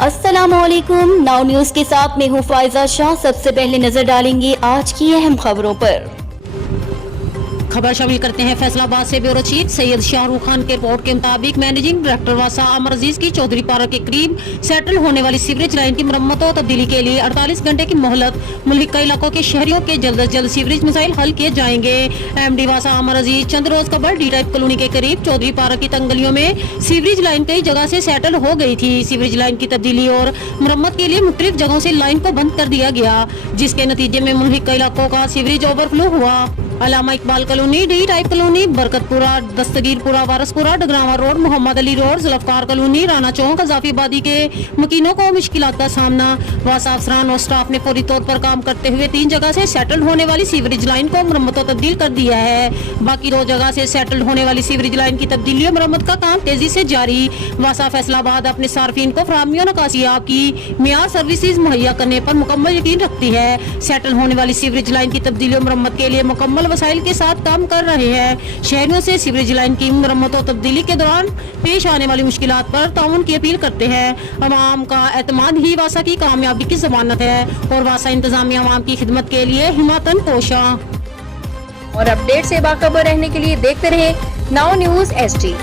अस्सलामुअलैकुम। Now news के साथ मैं हूँ फायजा शाह। सबसे पहले नजर डालेंगे आज की अहम खबरों पर। खबर शामिल करते हैं फैसलाबाद से। ब्यूरो चीफ सैयद शाहरुख खान के रिपोर्ट के मुताबिक मैनेजिंग डायरेक्टर वासा अमर अजीज की चौधरी पारा के करीब सेटल होने वाली सीवरेज लाइन की मरम्मत और तब्दीली के लिए 48 घंटे की मोहलत। मुल्हिका इलाकों के शहरियों के जल्द अज जल्द सीवरेज मसाइल हल किए जाएंगे। एमडी वासा अमर अजीज चंद रोज कबल डी टाइप कॉलोनी के करीब चौधरी पारा की तंगलियों में सीवरेज लाइन कई जगह से सेटल हो गई थी। सीवरेज लाइन की तब्दीली और मरम्मत के लिए मुख्तलिफ जगहों से लाइन को बंद कर दिया गया, जिसके नतीजे में मुल्हिका इलाकों का सीवरेज ओवरफ्लो हुआ। Allama Iqbal colony, D type colony, Barkatpura, Dastgirpura, Waraspura, Dagrawa road, Mohammad Ali road, Zulfiqar colony, Rana Chowk, अजाफी आबादी के मकीनों को मुश्किलात का सामना। वासा अफसरान और स्टाफ ने फौरी तौर पर काम करते हुए 3 जगह से सेटल होने वाली सीवरेज लाइन को मरम्मत और तब्दील कर दिया है। बाकी 2 जगह से सेटल होने वाली सीवरेज लाइन की तब्दीली और मरम्मत का काम तेजी से जारी। वासा फैसलाबाद अपने सार्फिन को फराहमी और नकासियाब की मियार सर्विसेज मुहैया करने पर मुकम्मल यकीन रखती है। सेटल होने वाली सीवरेज लाइन की तब्दीली और मरम्मत के लिए मुकम्मल वसाइल के साथ काम कर रहे हैं। शहरियों से सीवरेज लाइन की मरम्मत और तब्दीली के दौरान पेश आने वाली मुश्किलात पर ताउन की अपील करते हैं। अवाम का एतमाद ही वासा की कामयाबी की जमानत है और वासा इंतजामिया अवाम की खिदमत के लिए हिमातन कोशा। और अपडेट से बाखबर रहने के लिए देखते रहे नाउ न्यूज एसटी।